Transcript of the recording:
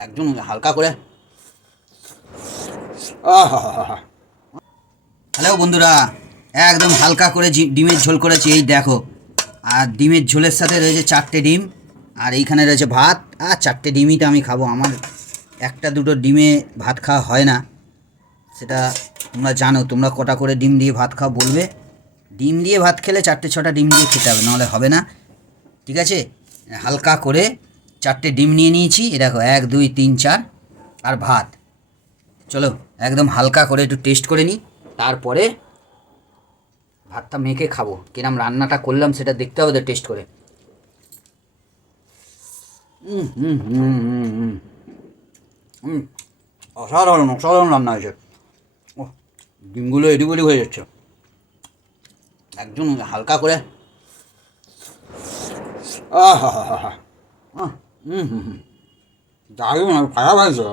একদম হালকা করে। হ্যালো বন্ধুরা, একদম হালকা করে ডিমের ঝোল করেছি, এই দেখো। আর ডিমের ঝোলের সাথে রয়েছে 4টে ডিম, আর এইখানে রয়েছে ভাত। আর 4টে ডিমই তো আমি খাবো, আমার একটা দুটো ডিমে ভাত খাওয়া হয় না, সেটা তোমরা জানো। তোমরা কটা করে ডিম দিয়ে ভাত খাও বলবে। ডিম দিয়ে ভাত খেলে 4টে 6টা ডিম দিয়ে খেতে হবে, নাহলে হবে না, ঠিক আছে? হালকা করে 4টে ডিম নিয়ে নিয়েছি, এ দেখো 1 2 3 4, আর ভাত। চলো একদম হালকা করে একটু টেস্ট করে নিই, তারপরে ভাতটা মেখে খাবো। কিরম রান্নাটা করলাম সেটা দেখতে হবে তো টেস্ট করে। হুম হুম হুম হুম হুম হুম অসাধারণ অসাধারণ রান্না হয়েছে। ও, ডিমগুলো এডিবলি হয়ে যাচ্ছে একদম হালকা করে। আহ হা হা হা হা। হুম হুম হুম দারুণ, খারাপ হয়েছে।